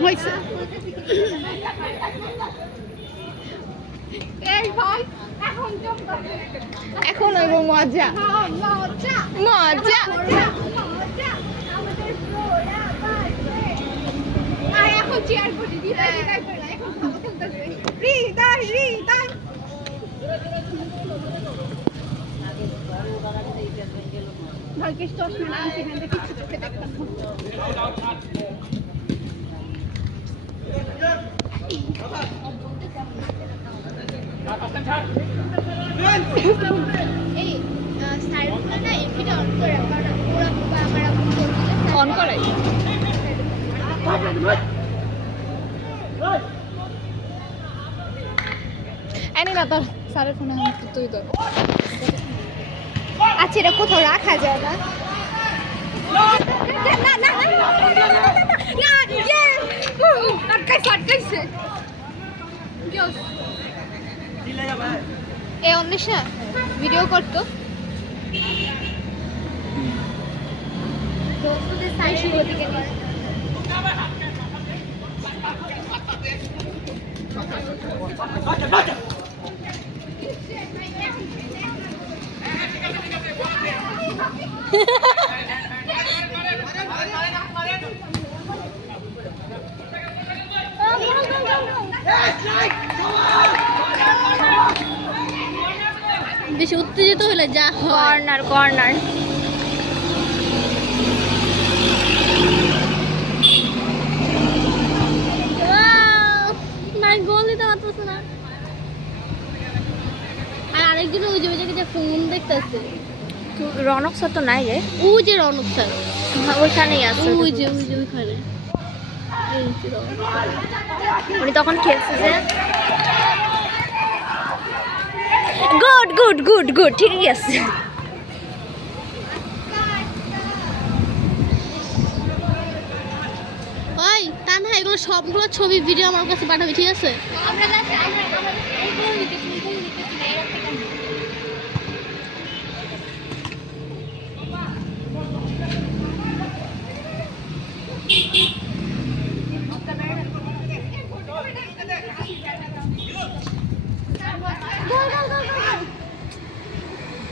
হয়েছে এখন হইব মজা মজা এখন চেয়ার করে হৃদয় এখন খাওয়া খেলতেছে হৃদয় হৃদয় ভাগ্যেশ চশমা না সেখান থেকে কিছু চোখে দেখতাম এই সাইডটা না এপিটা অন করে রাখা পুরো আমার অন করাই এনে না তোর স্যারের ফোনে তুই তো আচ্ছা এটা কোথাও রাখা যায় না আটকাইছে এ অন্বেষা ভিডিও করতো বেশি উত্তেজিত হলে যা কর্নার কর্নার গোল দিতে পারতেছে না আর আরেকজন ওই যে ফোন দেখতেছে রনক স্যার তো নাই রে ও যে রনক স্যার ওইখানেই আছে ওই যে ওইখানে উনি তখন খেলছে যে গুড গুড গুড গুড ঠিকই আছে ওই তানহা এগুলো সবগুলো ছবি ভিডিও আমার কাছে পাঠাবি ঠিক আছে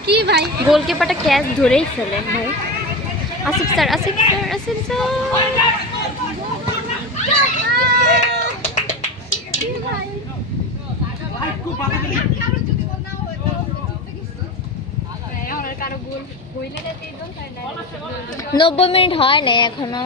কি ভাই গোলকিপারটা ক্যাচ ধরেই ফেলেন ভাই Asif sir Asif sir Asif sir নব্বই মিনিট হয় না এখনো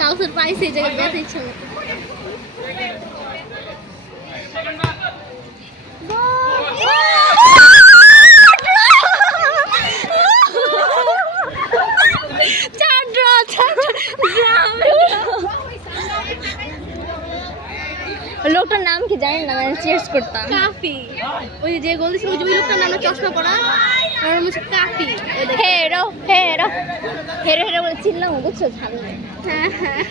কাউসার পাইছে এই জায়গায় ব্যথা ইচ্ছা মতো লোকটার নাম কি জানেন না মানে চিয়ার্স করতাম কাফি ওই যে গোল দিছিল ওই যে লোকটার নাম চশমা পরা আর মুছে কাফি হেরো হেরো হেরো হেরো বলে চিল্লাম বুঝছো ঝামেলা হ্যাঁ হ্যাঁ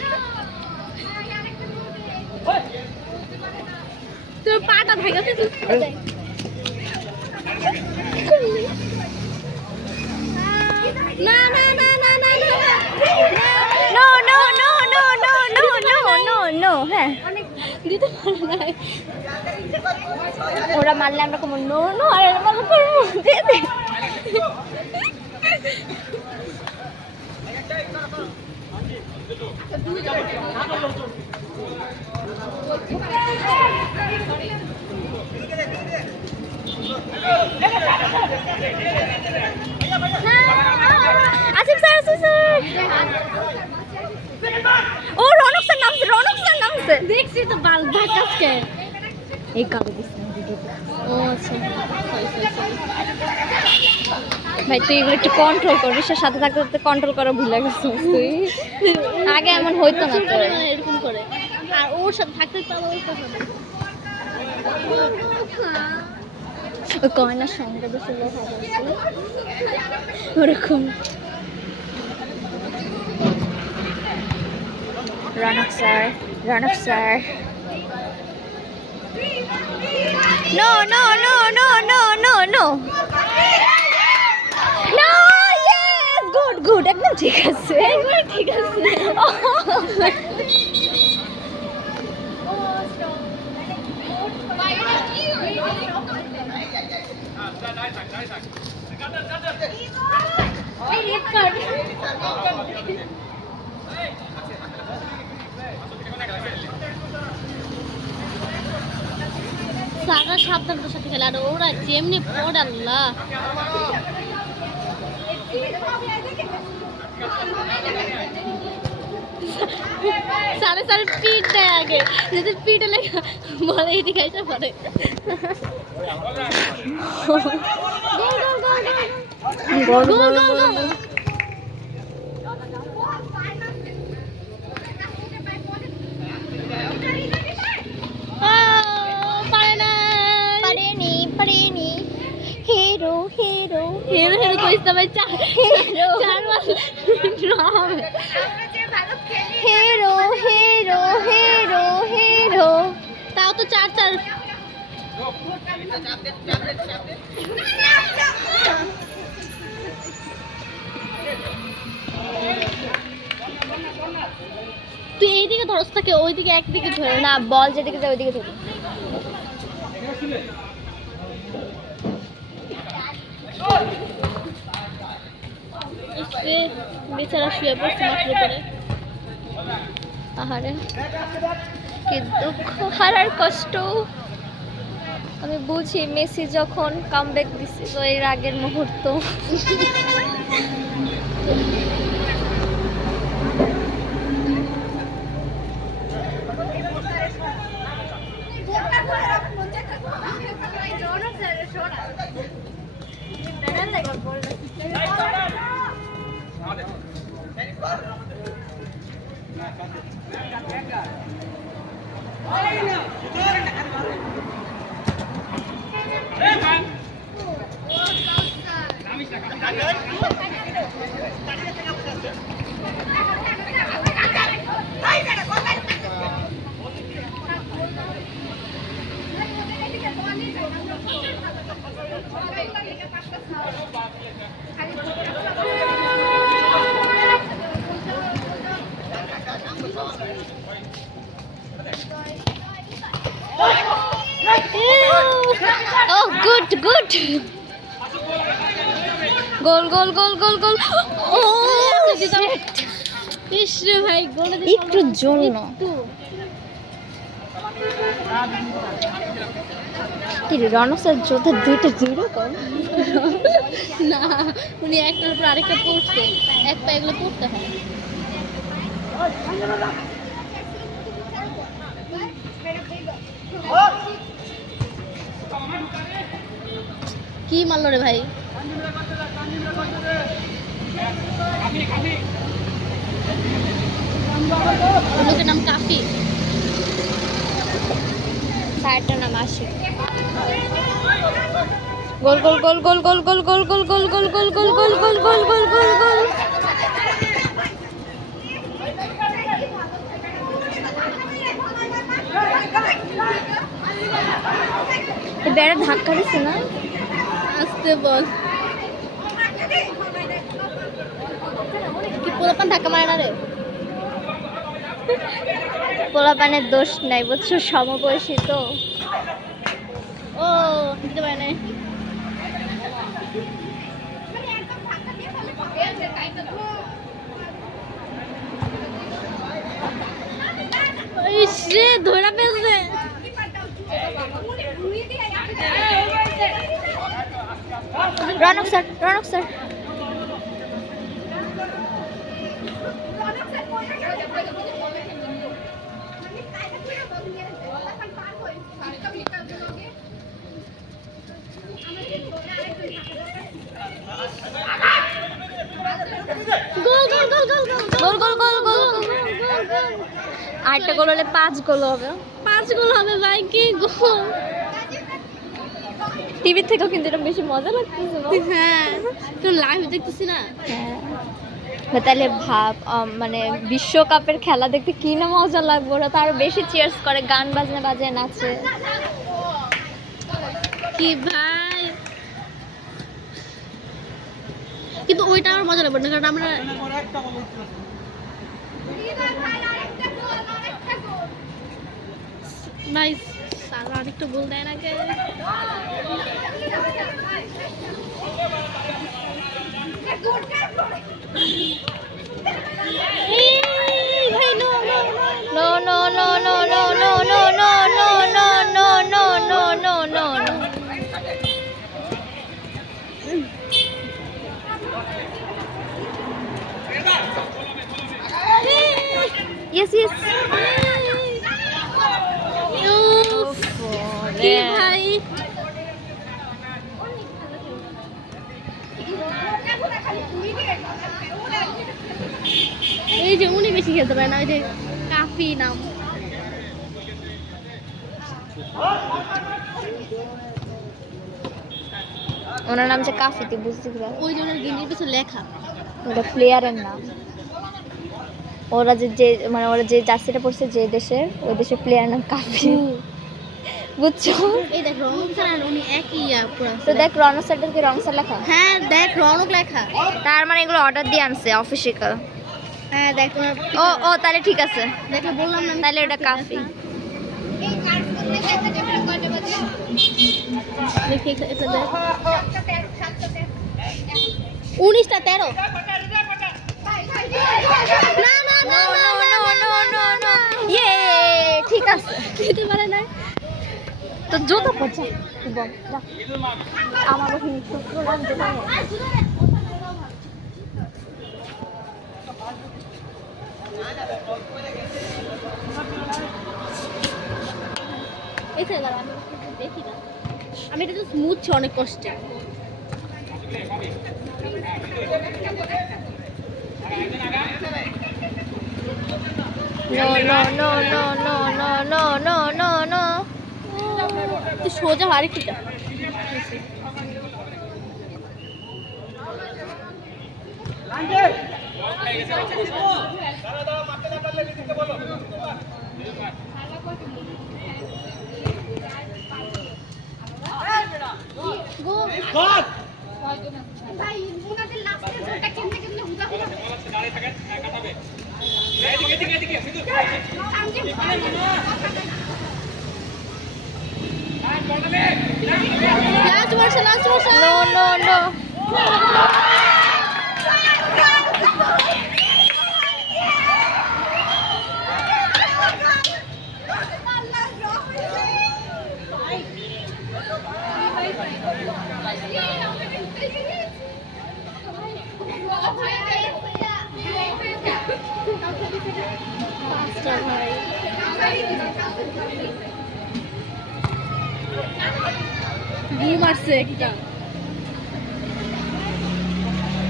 তোর পাটা ভাগাতে না না না না না no no no no no no no no no হ্যাঁ দিতে পারে না ওরা মারলে আমরা কোনো নো নো আর আমরা করবো দে দে আসিফ স্যার ও রনক স্যার নামছে দেখছি তো বাল ধাক্কাছে এই কালো দিছে ও আচ্ছা ভাই তুই এগুলো একটু কন্ট্রোল কর, রিক্সার সাথে থাকতে থাকতে কন্ট্রোল করা ভুলে গেছিস তুই। আগে এমন হইতো না তো, এরকম করে। আর ওর সাথে থাকতে পারবো ওর কথা না। ওই কয়নার সঙ্গে বেশি লোক ওরকম। Ronak sir, Ronak sir, no no no no no no no no, yes, good good, একদম ঠিক আছে, একদম ঠিক আছে। সারা সাবধানতার সাথে খেলে আর ওরা যেমনি পড়ে আল্লাহ। সাড়ে সাড়ে পিঠ দেয় আগে, যদি পিঠে লেগে বলে এদিকে এসে পড়ে। গোল গোল গোল। পারেনি পারেনি, হিরো হিরো হিরো হিরো কইস না ভাই, চার মাস হিরো হিরো হিরো হিরো, তাও তো চার তুই এইদিকে ধরস থাকে, ওইদিকে একদিকে ধরে না, বল যেদিকে যায় ওইদিকে ধরি। বেচারা শুয়ে পড়ছে মাটির উপরে। আহারে কি দুঃখ, হারার কষ্ট। আমি বুঝি মেসি যখন কামব্যাক দিছে তো এর আগের মুহূর্ত। Oh, good, good. গোল গোল গোল গোল গোল। ও ইস রে ভাই, গোলে একটু জন্য কি রে, রনসের যোদ্ধা দুইটা দুই রকম। না, উনি একটার উপর আরেকটা পড়ছে, এক পা এগুলো পড়তে হয়। কি মারলো রে ভাই? লোকের নাম কাফি, সাইডটার নাম আশিক। গোল গোল গোল গোল গোল গোল গোল গোল গোল গোল গোল গোল গোল গোল গোল গোল গোল গোল। বেড়া ধাক্কা দিছে না, আসতে বল। কি পোলাপান ধাক্কা মারে না রে? পোলাপানের দোষ নাই বুঝছো, সমবয়সী তো। ও দিতে পারে না। ইসরে ধরা ফেলছে। Ronak sir, Ronak sir. আটটা গোল হলে 5 গোল হবে। 5 গোল হবে ভাই, কি গোল! টিভি থেকেও কিন্তু এটা বেশি মজা লাগতেছে না? হ্যাঁ, তো লাইভ দেখতেছি না। হ্যাঁ, তাহলে ভাব মানে বিশ্বকাপের খেলা দেখতে কি না মজা লাগবে। ওরা তো আরো বেশি চিয়ার্স করে, গান বাজনা বাজায়, নাচে। কি ভাই, কিন্তু ওইটা আমার মজা লাগবে না, কারণ আমরা ভাই সারা আরেকটা গোল দেয় না কে? ভাই no no no no no no no no no no no no no no no no no. Yes, yes. কি ভাই, এই যে উনি বেশি খেলতে পারে না, ওই যে কাফি নাম। ওনার নাম যে কাফি, তুই বুঝতে পারছিস? ওই জন্য গেঞ্জির পিছনে লেখা। ওটা প্লেয়ারের নাম। ওরা যে মানে ওরা যে জার্সিটা পরছে যে দেশের, ওই দেশের প্লেয়ার নাম কাফি। বুঝছো? এই দেখ রনক স্যার আর উনি একই পুরো। তো দেখ রনক স্যারটার কি রনক স্যার লেখা? হ্যাঁ দেখ রনক লেখা। তার মানে এগুলো অর্ডার দিয়ে আনছে অফিসিয়াল। হ্যাঁ দেখ তোমার ও ও তাহলে ঠিক আছে, দেখে বললাম না, তাহলে ওটা কাফি। দেখি এটা দেখ 19টা 13। না না no no no no no no, ইয়ে ঠিক আছে। খেতে পারে না। তো জুতো পড়ছে বল যা। আমার ওখানে ছোট্ট নাম যেটা এসে দাঁড়া, আমি দেখি না, আমি এটা তো মুছছি অনেক কষ্টে। No no no no no no no no no no. তুই সোজা আরেকটা লাস্ট বর্ষ নো নো নো। ঘুম আসছে একটা।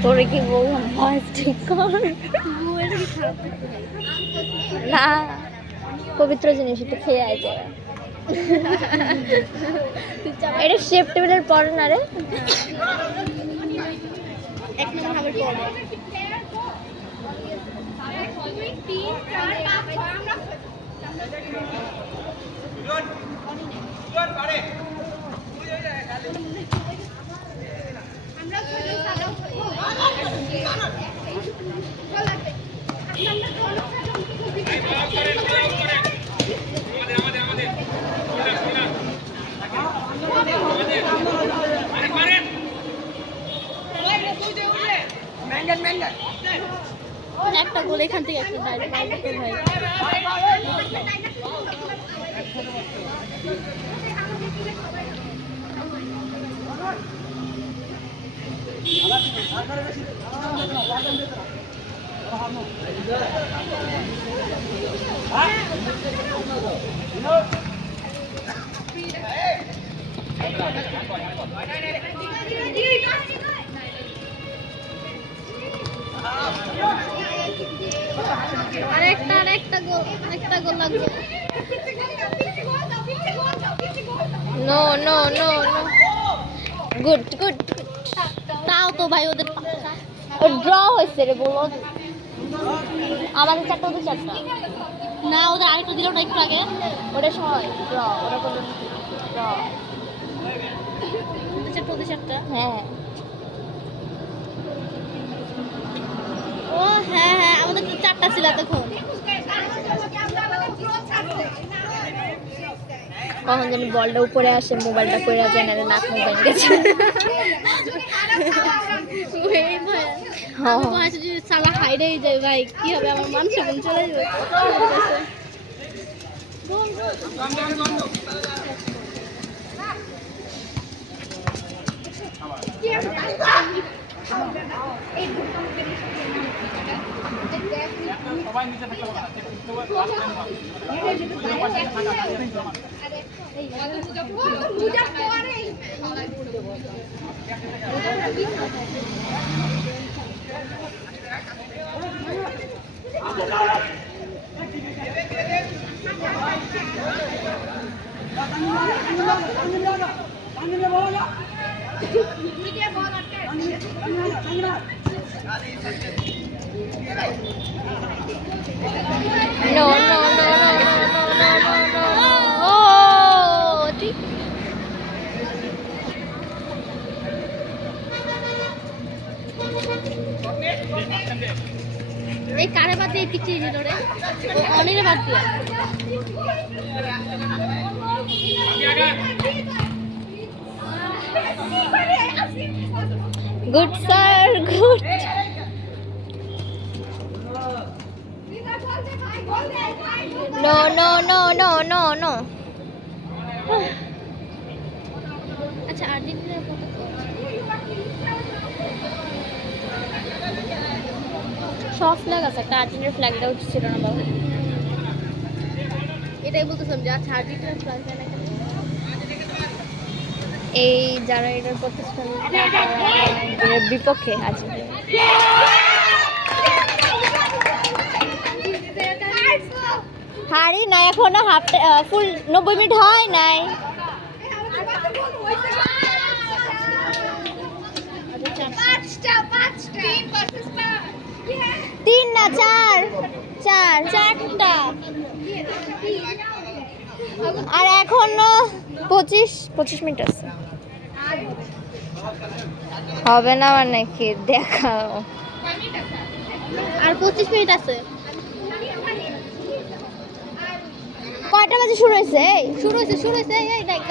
তোরে কি বললাম ভয়েস ঠিক কর ঘুমের কি খারাপ না, পবিত্র জিনিস একটু খেয়ে আয় যায়। এটা শেপ টেবিলের পরে না রে? এক নম্বর খাবার পরে একটা গোল এখান থেকে একটা ডাইরেক্ট ভাই। আরেকটা গোল লাগবে। No no no no, good good. তাও তো ভাই ওদের ড্র হয়েছে রে, বলো আমাদের 4টা ওদের 4টা। না, ওদের আরেকটা দিল না একটু আগে। ওটা সময় ড্র, ওরা বললো ড্র। ওদের চারটা। হ্যাঁ ও হ্যাঁ হ্যাঁ, আমাদের তো 4টা ছিল তখন। কখন যেন বলটা উপরে আসে, মোবাইলটা পড়ে যায়, না নাক মুখ ভেঙে গেছে। আমি ভাবছি যদি সালা হাইরেই যায় ভাই কি হবে, আমার মান সম্মান চলে যাবে। No no no no no no no no ও ঠিক। এই কারে বাদ দিয়ে পিছিয়ে দিল রে, অনেকে বাদ দিয়ে। Good sir good. No no no no no no. আচ্ছা আর্জেন্টিনার কত? সব ফ্ল্যাগ আছে, একটা আর্জেন্টিনার ফ্ল্যাগটা উঠছিল না বাবা। এটাই বলতেছিলাম যে আচ্ছা আর্জেন্টিনার ফ্রান্স এই যারা এটার প্রতিষ্ঠান এর বিপক্ষে আছে। হারি না এখনো হাফ ফুল 90 মিনিট হয় নাই। 3 না 4টা আর এখনো 25 মিনিট আছে। হবে না মানে কি দেখাও, আর 25 মিনিট আছে। কয়টা বাজে শুরু হয়েছে? শুরু হয়েছে এই দেখ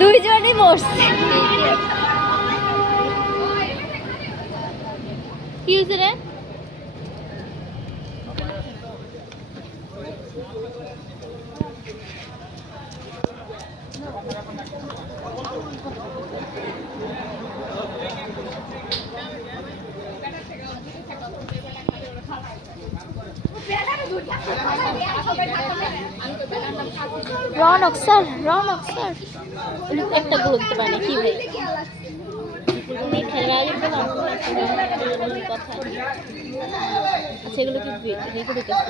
দুইজনই মরছে। কি হয়েছে রে? রৌনক স্যার একটা গোল দিতে পারে না কি ভাই? খেলার আগে বললাম কথা। আচ্ছা এগুলো কি রেখে দিতেছে?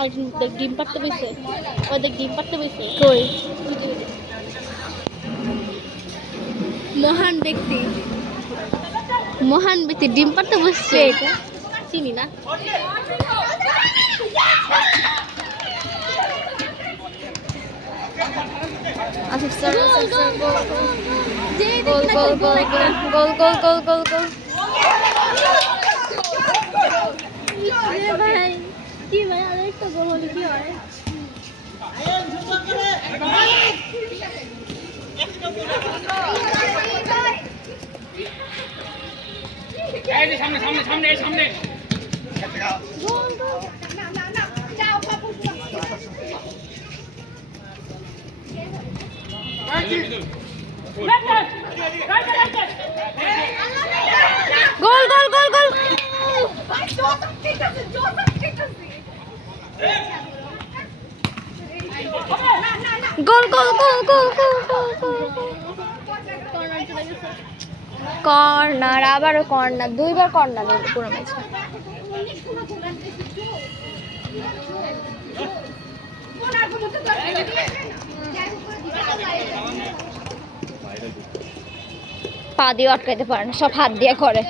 আর দেখ ডিম পাড়তে বসে, ও দেখ ডিম পাড়তে বসে। কই মহান ব্যক্তি ডিম পাড়তে বসছে। এটা চিনি না। আচ্ছা স্যার যে গোল গোল গোল গোল গোল গোল গোল গোল। ভাই কি ভাই একটা গোল হলে কি হয়? সামনে সামনে সামনে সামনে গোল গোল গোল গোল গোল গোল গোল গোল কর্নার, আবারও কর্নার, দুইবার কর্নার পুরো ম্যাচে। পা দিয়ে আটকাইতে পারে না, সব হাত দিয়ে করে।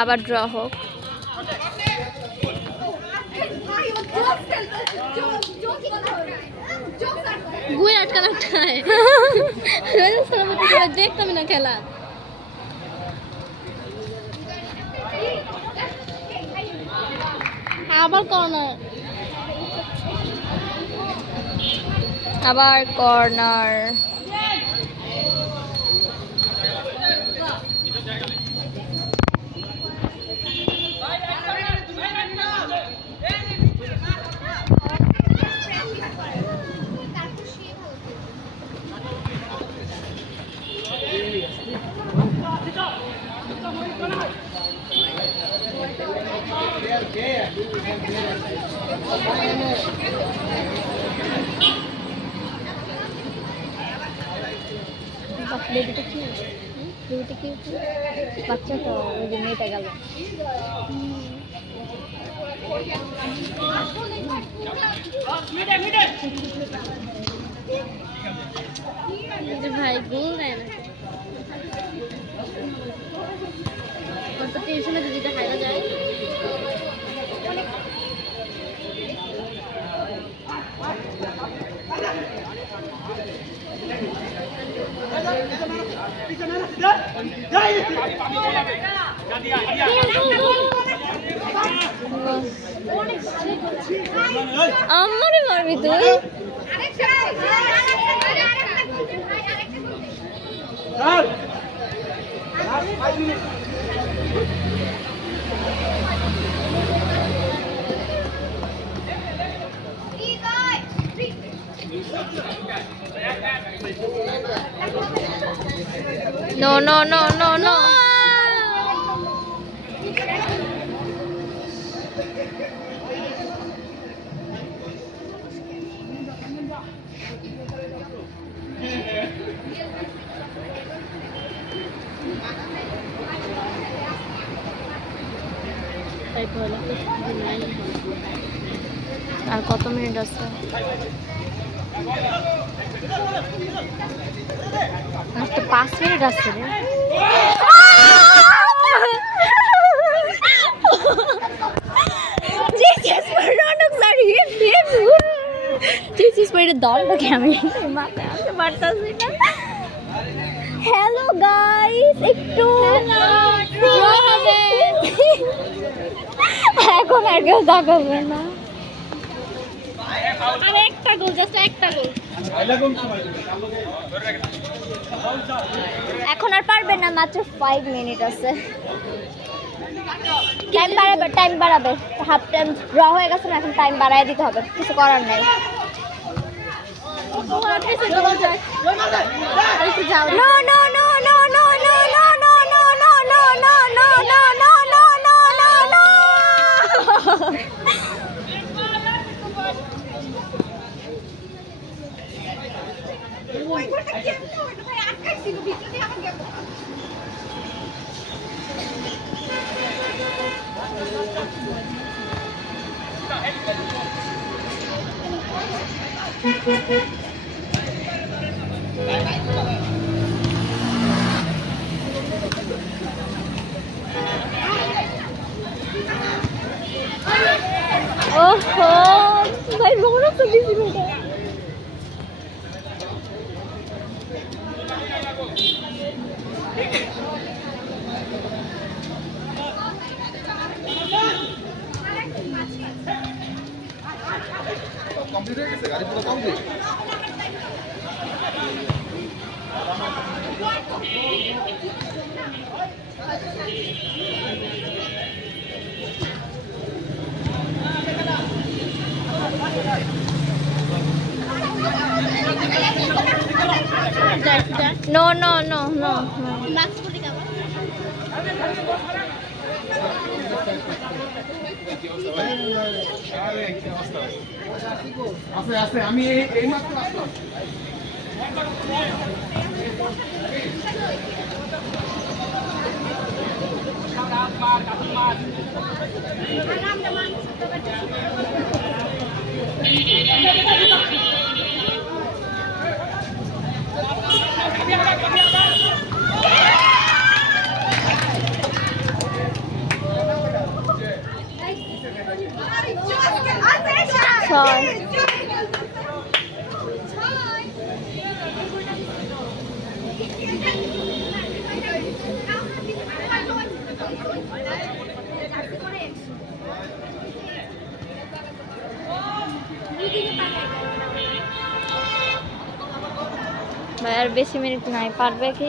আবার ড্র হোক। গুয়ে আটকা আটকায় দেখতাম না খেলা। আবার কর্নার, আবার কর্নার। বেবিটা কি, বেবিটা কি বাচ্চা তো, ওই যে মেয়েটা গেল। ভাই গোল দেয় না টেনশনে যদি হারা যায়। আমারে মারবি তুই? No, no, no, no, no. আর কত মিনিট আছে? আর তো 5 মিনিট আছে রে। হ্যালো গাইস, একটু এখন আর কেউ তাকাবে না। আর একটা গোল, জাস্ট একটা গোল। এখন আর পারবে না, মাত্র 5 মিনিট আছে। টাইম বাড়াবে, টাইম বাড়াবে। হাফ টাইম ড্র হয়ে গেছে না, এখন টাইম বাড়ায় দিতে হবে, কিছু করার নাই। No, no, no, no, no, no, no, no, no, no, no, no, no, no, no, no, no, no, no. ভাই বড় তো দিছি বেটা কমপ্লিট হয়ে গেছে গাড়ি পুরো complete no no no no mask পরে কেমন আছে আছে আমি এই মাত্র আসলাম ছয় ভাই আর বেশি মিনিট নাই পারবে কি